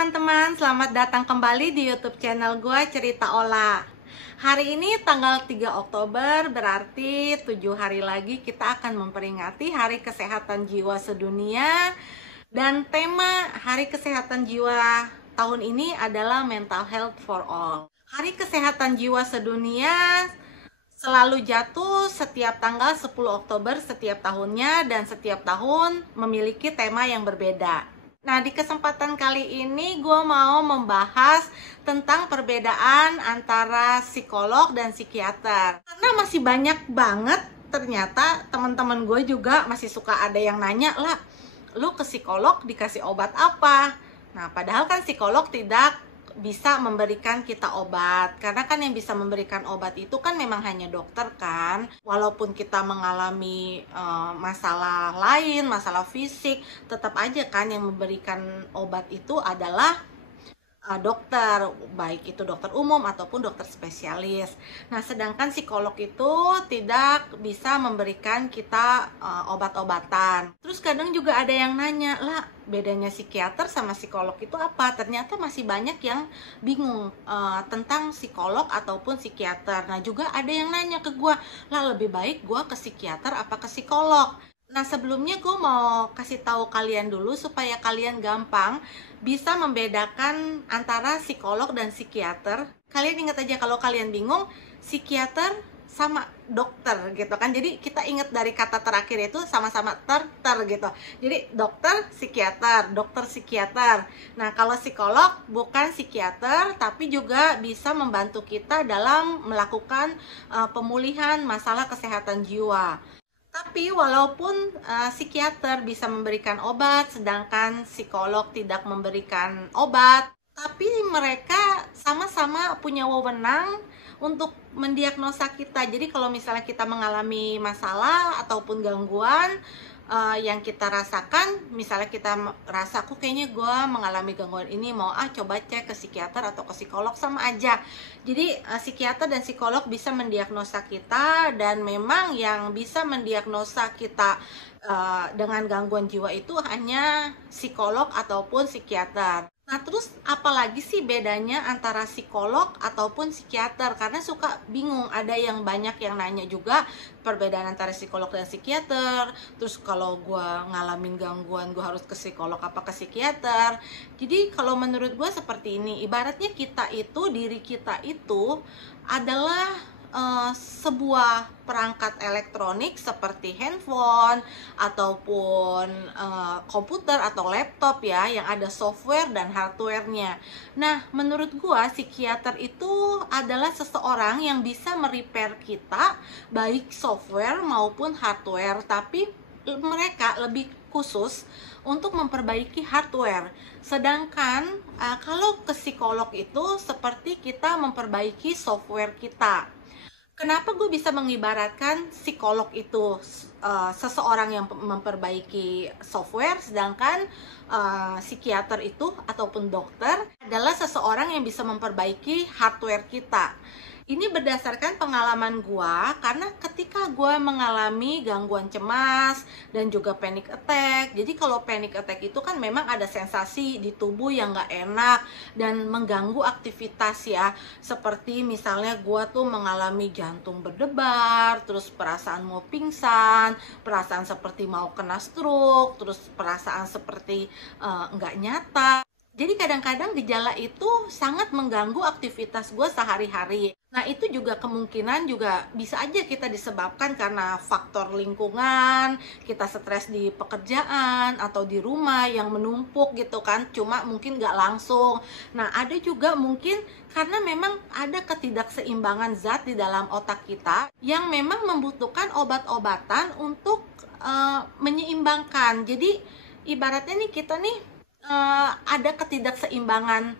teman-teman, selamat datang kembali di YouTube channel gue Cerita Ola. Hari ini tanggal 3 Oktober, berarti 7 hari lagi kita akan memperingati Hari Kesehatan Jiwa Sedunia. Dan tema Hari Kesehatan Jiwa tahun ini adalah Mental Health for All. Hari Kesehatan Jiwa Sedunia selalu jatuh setiap tanggal 10 Oktober setiap tahunnya, dan setiap tahun memiliki tema yang berbeda. Nah, di kesempatan kali ini gue mau membahas tentang perbedaan antara psikolog dan psikiater. Karena masih banyak banget ternyata teman-teman gue juga masih suka ada yang nanya, lah, lu ke psikolog dikasih obat apa? Nah, padahal kan psikolog tidak bisa memberikan kita obat, karena kan yang bisa memberikan obat itu kan memang hanya dokter kan. Walaupun kita mengalami masalah lain, masalah fisik, tetap aja kan yang memberikan obat itu adalah dokter, baik itu dokter umum ataupun dokter spesialis. Nah, sedangkan psikolog itu tidak bisa memberikan kita obat-obatan. Terus kadang juga ada yang nanya, lah, bedanya psikiater sama psikolog itu apa? Ternyata masih banyak yang bingung tentang psikolog ataupun psikiater. Nah, juga ada yang nanya ke gue, lah, lebih baik gue ke psikiater apa ke psikolog? Nah, sebelumnya gue mau kasih tahu kalian dulu supaya kalian gampang bisa membedakan antara psikolog dan psikiater. Kalian ingat aja kalau kalian bingung, psikiater sama dokter gitu kan. Jadi kita ingat dari kata terakhir itu sama-sama ter gitu. Jadi dokter psikiater. Nah, kalau psikolog bukan psikiater, tapi juga bisa membantu kita dalam melakukan pemulihan masalah kesehatan jiwa. Tapi walaupun psikiater bisa memberikan obat, sedangkan psikolog tidak memberikan obat, tapi mereka sama-sama punya wewenang untuk mendiagnosa kita. Jadi kalau misalnya kita mengalami masalah ataupun gangguan yang kita rasakan, misalnya kita rasa, aku kayaknya gue mengalami gangguan ini, mau coba cek ke psikiater atau ke psikolog, sama aja. Jadi psikiater dan psikolog bisa mendiagnosa kita, dan memang yang bisa mendiagnosa kita dengan gangguan jiwa itu hanya psikolog ataupun psikiater. Nah, terus apalagi sih bedanya antara psikolog ataupun psikiater? Karena suka bingung, ada yang banyak yang nanya juga perbedaan antara psikolog dan psikiater. Terus kalau gue ngalamin gangguan, gue harus ke psikolog apa ke psikiater? Jadi kalau menurut gue seperti ini, ibaratnya diri kita itu adalah sebuah perangkat elektronik seperti handphone ataupun komputer atau laptop ya, yang ada software dan hardware-nya. Nah, menurut gua psikiater itu adalah seseorang yang bisa merepair kita baik software maupun hardware, tapi mereka lebih khusus untuk memperbaiki hardware. Sedangkan kalau ke psikolog itu seperti kita memperbaiki software kita. Kenapa gue bisa mengibaratkan psikolog itu seseorang yang memperbaiki software, sedangkan psikiater itu ataupun dokter adalah seseorang yang bisa memperbaiki hardware kita. Ini berdasarkan pengalaman gue, karena ketika gue mengalami gangguan cemas dan juga panic attack. Jadi kalau panic attack itu kan memang ada sensasi di tubuh yang gak enak dan mengganggu aktivitas ya. Seperti misalnya gue tuh mengalami jantung berdebar, terus perasaan mau pingsan, perasaan seperti mau kena stroke, terus perasaan seperti gak nyata. Jadi kadang-kadang gejala itu sangat mengganggu aktivitas gue sehari-hari. Nah, itu juga kemungkinan juga bisa aja kita disebabkan karena faktor lingkungan, kita stres di pekerjaan atau di rumah yang menumpuk gitu kan, cuma mungkin gak langsung. Nah, ada juga mungkin karena memang ada ketidakseimbangan zat di dalam otak kita yang memang membutuhkan obat-obatan untuk menyeimbangkan. Jadi ibaratnya nih kita nih ada ketidakseimbangan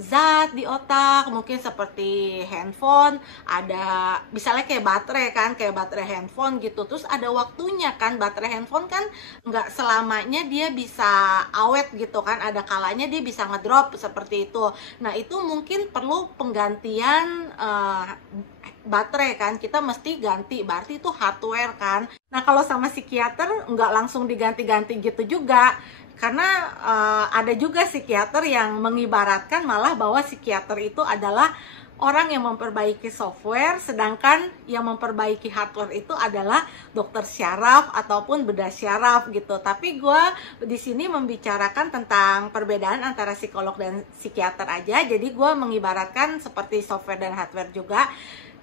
zat di otak, mungkin seperti handphone, ada misalnya kayak baterai kan, kayak baterai handphone gitu. Terus ada waktunya kan, baterai handphone kan nggak selamanya dia bisa awet gitu kan, ada kalanya dia bisa ngedrop seperti itu. Nah, itu mungkin perlu penggantian baterai kan, kita mesti ganti, berarti itu hardware kan. Nah, kalau sama psikiater nggak langsung diganti-ganti gitu juga. Karena ada juga psikiater yang mengibaratkan malah bahwa psikiater itu adalah orang yang memperbaiki software, sedangkan yang memperbaiki hardware itu adalah dokter syaraf ataupun bedah syaraf gitu. Tapi gue di sini membicarakan tentang perbedaan antara psikolog dan psikiater aja. Jadi gue mengibaratkan seperti software dan hardware juga.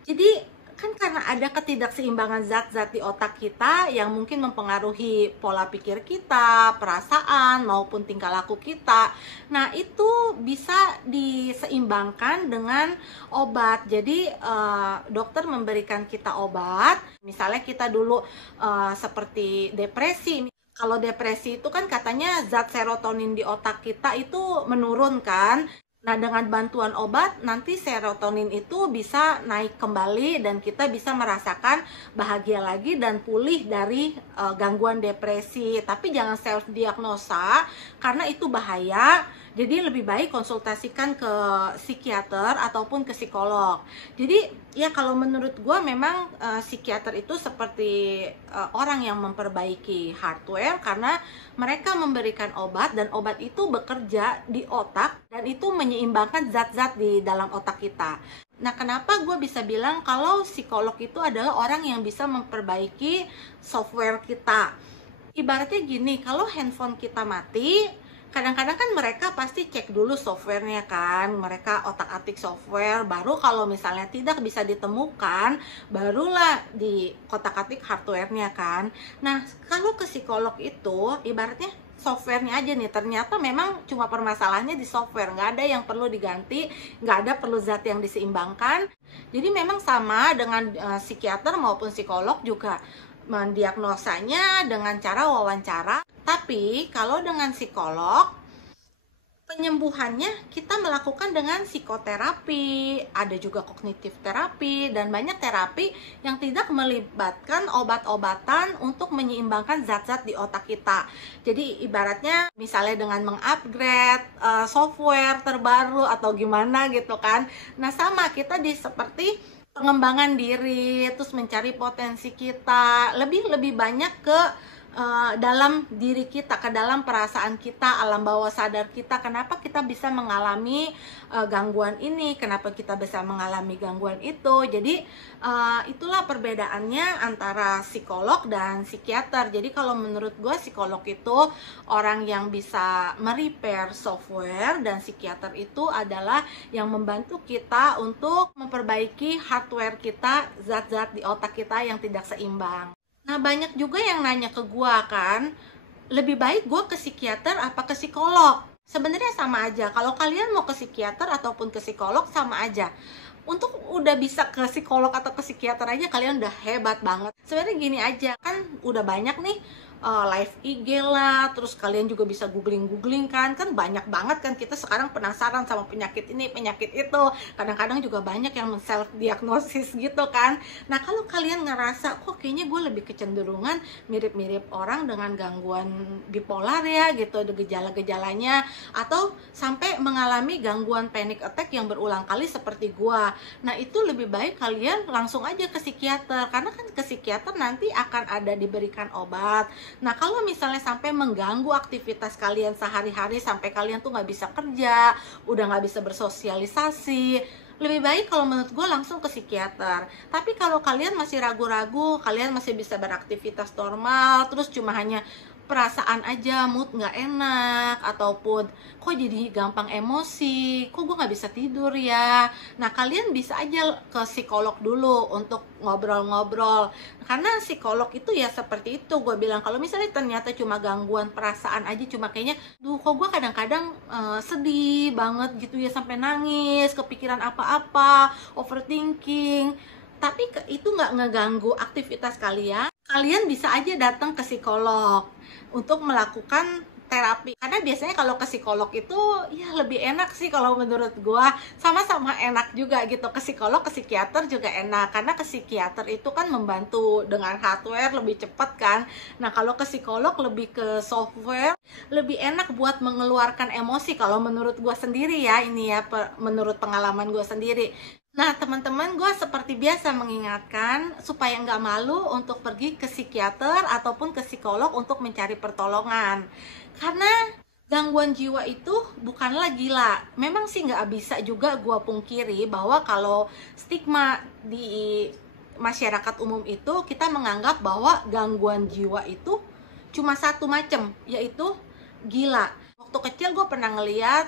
Jadi kan karena ada ketidakseimbangan zat-zat di otak kita yang mungkin mempengaruhi pola pikir kita, perasaan, maupun tingkah laku kita. Nah, itu bisa diseimbangkan dengan obat. Jadi, dokter memberikan kita obat. Misalnya kita dulu seperti depresi. Kalau depresi itu kan katanya zat serotonin di otak kita itu menurun kan. Nah, dengan bantuan obat, nanti serotonin itu bisa naik kembali dan kita bisa merasakan bahagia lagi dan pulih dari gangguan depresi. Tapi jangan self-diagnosa, karena itu bahaya. Jadi lebih baik konsultasikan ke psikiater ataupun ke psikolog. Jadi ya kalau menurut gue memang psikiater itu seperti orang yang memperbaiki hardware, karena mereka memberikan obat dan obat itu bekerja di otak dan itu menyeimbangkan zat-zat di dalam otak kita. Nah, kenapa gue bisa bilang kalau psikolog itu adalah orang yang bisa memperbaiki software kita? Ibaratnya gini, kalau handphone kita mati, kadang-kadang kan mereka pasti cek dulu softwarenya kan, mereka otak-atik software, baru kalau misalnya tidak bisa ditemukan, barulah di kotak-atik hardwarenya kan. Nah, kalau ke psikolog itu, ibaratnya softwarenya aja nih, ternyata memang cuma permasalahannya di software, nggak ada yang perlu diganti, nggak ada perlu zat yang diseimbangkan. Jadi memang sama dengan psikiater maupun psikolog juga mendiagnosanya dengan cara wawancara. Tapi kalau dengan psikolog, penyembuhannya kita melakukan dengan psikoterapi, ada juga kognitif terapi, dan banyak terapi yang tidak melibatkan obat-obatan untuk menyeimbangkan zat-zat di otak kita. Jadi ibaratnya misalnya dengan mengupgrade software terbaru atau gimana gitu kan. Nah, sama kita seperti pengembangan diri, terus mencari potensi kita, lebih banyak ke dalam diri kita, ke dalam perasaan kita, alam bawah sadar kita. Kenapa kita bisa mengalami gangguan ini, kenapa kita bisa mengalami gangguan itu. Jadi itulah perbedaannya antara psikolog dan psikiater. Jadi kalau menurut gue, psikolog itu orang yang bisa merepair software, dan psikiater itu adalah yang membantu kita untuk memperbaiki hardware kita, zat-zat di otak kita yang tidak seimbang. Nah, banyak juga yang nanya ke gua kan, lebih baik gua ke psikiater apa ke psikolog? Sebenarnya sama aja. Kalau kalian mau ke psikiater ataupun ke psikolog, sama aja. Untuk udah bisa ke psikolog atau ke psikiater aja, kalian udah hebat banget. Sebenarnya gini aja, kan udah banyak nih live IG lah, terus kalian juga bisa googling kan banyak banget kan, kita sekarang penasaran sama penyakit ini, penyakit itu, kadang-kadang juga banyak yang self diagnosis gitu kan. Nah, kalau kalian ngerasa kok kayaknya gue lebih kecenderungan mirip-mirip orang dengan gangguan bipolar ya gitu, ada gejala-gejalanya, atau sampai mengalami gangguan panic attack yang berulang kali seperti gue, nah itu lebih baik kalian langsung aja ke psikiater, karena kan ke psikiater nanti akan ada diberikan obat. Nah, kalau misalnya sampai mengganggu aktivitas kalian sehari-hari, sampai kalian tuh nggak bisa kerja, udah nggak bisa bersosialisasi, lebih baik kalau menurut gue langsung ke psikiater. Tapi kalau kalian masih ragu-ragu, kalian masih bisa beraktivitas normal, terus cuma hanya perasaan aja, mood nggak enak, ataupun kok jadi gampang emosi, kok gue nggak bisa tidur ya. Nah, kalian bisa aja ke psikolog dulu untuk ngobrol-ngobrol, karena psikolog itu ya seperti itu, gue bilang kalau misalnya ternyata cuma gangguan perasaan aja, cuma kayaknya kok gue kadang-kadang sedih banget gitu ya, sampai nangis, kepikiran apa-apa, overthinking, tapi itu nggak ngeganggu aktivitas kalian, kalian bisa aja datang ke psikolog untuk melakukan terapi. Karena biasanya kalau ke psikolog itu ya lebih enak sih kalau menurut gua, sama-sama enak juga gitu. Ke psikolog, ke psikiater juga enak, karena ke psikiater itu kan membantu dengan hardware lebih cepat kan. Nah, kalau ke psikolog lebih ke software, lebih enak buat mengeluarkan emosi kalau menurut gua sendiri ya, ini ya menurut pengalaman gua sendiri. Nah, teman-teman, gue seperti biasa mengingatkan supaya nggak malu untuk pergi ke psikiater ataupun ke psikolog untuk mencari pertolongan. Karena gangguan jiwa itu bukanlah gila. Memang sih nggak bisa juga gue pungkiri bahwa kalau stigma di masyarakat umum itu, kita menganggap bahwa gangguan jiwa itu cuma satu macam, yaitu gila. Waktu kecil gue pernah ngeliat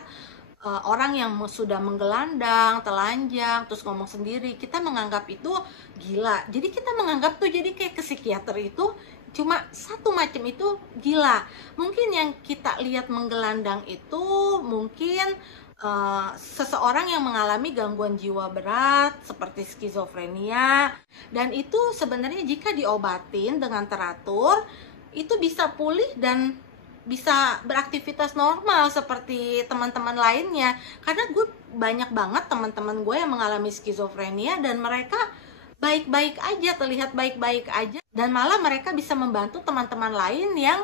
orang yang sudah menggelandang, telanjang, terus ngomong sendiri, kita menganggap itu gila. Jadi kita menganggap tuh jadi kayak ke psikiater itu cuma satu macam itu gila. Mungkin yang kita lihat menggelandang itu mungkin seseorang yang mengalami gangguan jiwa berat seperti skizofrenia, dan itu sebenarnya jika diobatin dengan teratur itu bisa pulih dan bisa beraktivitas normal seperti teman-teman lainnya. Karena gue banyak banget teman-teman gue yang mengalami skizofrenia dan mereka baik-baik aja, terlihat baik-baik aja, dan malah mereka bisa membantu teman-teman lain yang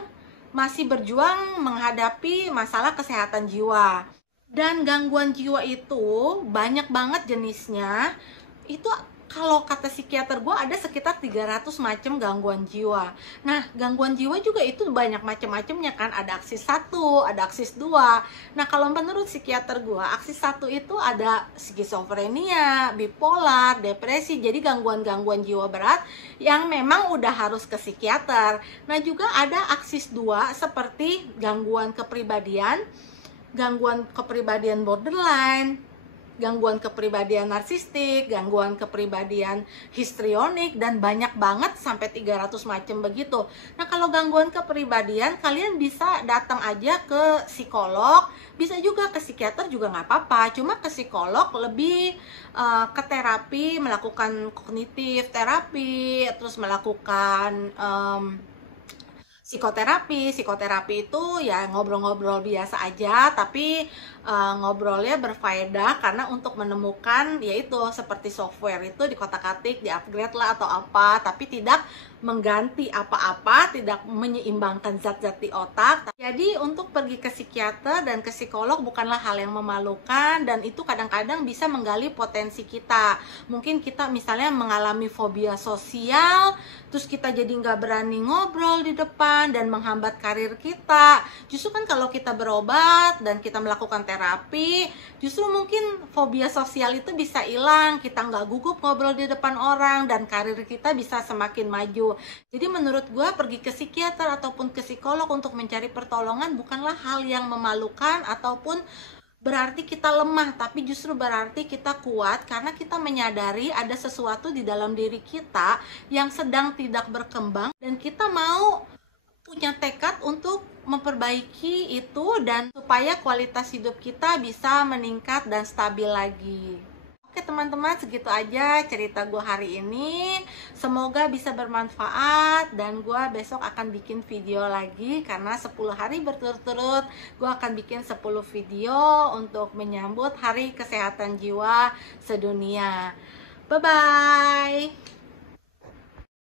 masih berjuang menghadapi masalah kesehatan jiwa. Dan gangguan jiwa itu banyak banget jenisnya. Itu kalau kata psikiater gue ada sekitar 300 macam gangguan jiwa. Nah, gangguan jiwa juga itu banyak macam-macamnya kan. Ada aksis 1, ada aksis 2. Nah, kalau menurut psikiater gue, aksis 1 itu ada skizofrenia, bipolar, depresi. Jadi gangguan-gangguan jiwa berat yang memang udah harus ke psikiater. Nah, juga ada aksis 2 seperti gangguan kepribadian borderline, gangguan kepribadian narsistik, gangguan kepribadian histrionik, dan banyak banget sampai 300 macam begitu. Nah, kalau gangguan kepribadian, kalian bisa datang aja ke psikolog, bisa juga ke psikiater juga nggak apa-apa. Cuma ke psikolog lebih ke terapi, melakukan kognitif terapi, terus melakukan psikoterapi itu ya ngobrol-ngobrol biasa aja, tapi ngobrolnya berfaedah karena untuk menemukan yaitu seperti software itu dikotak-atik, di-upgrade lah atau apa, tapi tidak mengganti apa-apa, tidak menyeimbangkan zat-zat di otak. Jadi untuk pergi ke psikiater dan ke psikolog bukanlah hal yang memalukan, dan itu kadang-kadang bisa menggali potensi kita. Mungkin kita misalnya mengalami fobia sosial, terus kita jadi nggak berani ngobrol di depan dan menghambat karir kita. Justru kan kalau kita berobat dan kita melakukan terapi, justru mungkin fobia sosial itu bisa hilang, kita nggak gugup ngobrol di depan orang, dan karir kita bisa semakin maju. Jadi menurut gue, pergi ke psikiater ataupun ke psikolog untuk mencari pertolongan bukanlah hal yang memalukan ataupun berarti kita lemah, tapi justru berarti kita kuat karena kita menyadari ada sesuatu di dalam diri kita yang sedang tidak berkembang, dan kita mau punya tekad untuk memperbaiki itu dan supaya kualitas hidup kita bisa meningkat dan stabil lagi. Oke teman-teman, segitu aja cerita gue hari ini. Semoga bisa bermanfaat, dan gue besok akan bikin video lagi karena 10 hari berturut-turut gue akan bikin 10 video untuk menyambut Hari Kesehatan Jiwa Sedunia. Bye-bye.